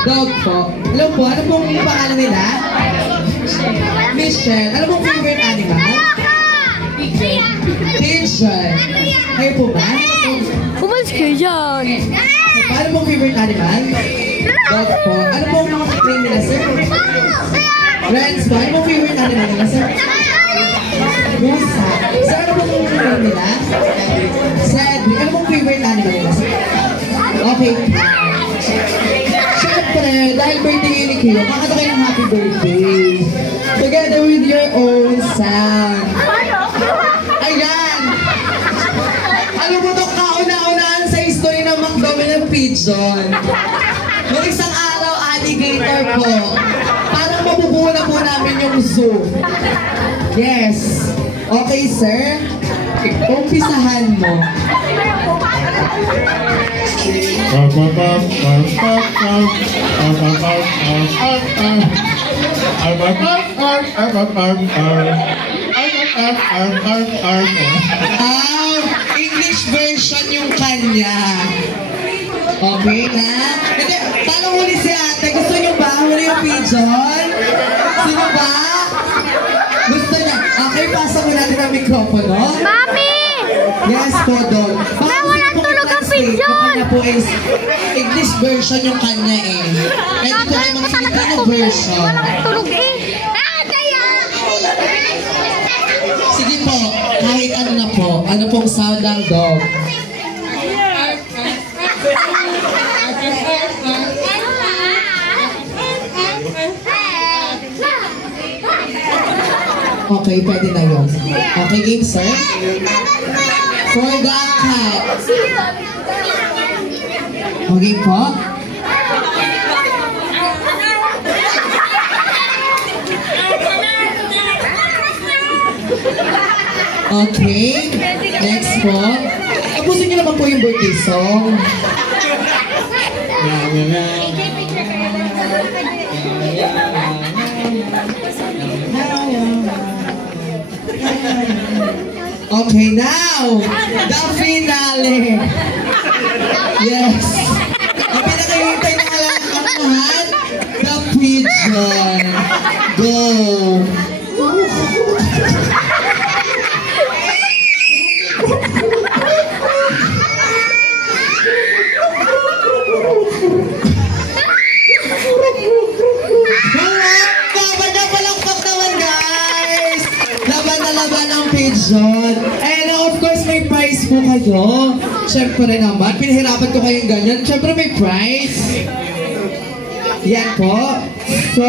Dog po. Alam po, ano pong pangalan nila? Michelle. Ano pong favorite animal? Pigeon. Kayo po ba? Umalis kayo dyan. Ano pong favorite animal? Dog po. Ano pong name nila, sir? Friends po. Ano pong favorite animal nila, sir? Musa. Sir, ano pong name nila? Cedric. Ano pong favorite animal nila, sir? Okay. Siyempre, dahil birthday ni Kyo, kakata kayo ng happy birthday. Together with your own sound. Ayan! Ano mo itong kauna-unaan sa history ng McDonald's Pigeon? Noong isang araw, alligator po. Parang mabubuo na po namin yung zoo. Yes. Okay, sir? Umpisahan mo. English version yung kanya. Okay na? Hindi, tanong huli si ate. Gusto niyo ba? Huli yung pigeon? Sino ba? Gusto niya? Okay, pasa mo natin ang mikropono. Mami! Yes po, Don. May walang tulog ang pigeon! Yung kanya po is English version yung kanya eh. Kaya dito ay mga Filipino version. Walang tulog eh. Sige po, kahit ano na po. Ano pong sound ng dog? Okay, pwede na yun. Okay, game, sir? For the cat. Okay po? Okay. Next po. Tapusin niyo naman po yung birthday song. Okay, now, the finale. Yes. Ang pinakahintay na lahat, the pigeon. Go. Laban ng pigeon. And of course, may prize po kayo. Siyempre naman, pinahirapan ko kayong ganyan. Siyempre may prize. Yan po. So,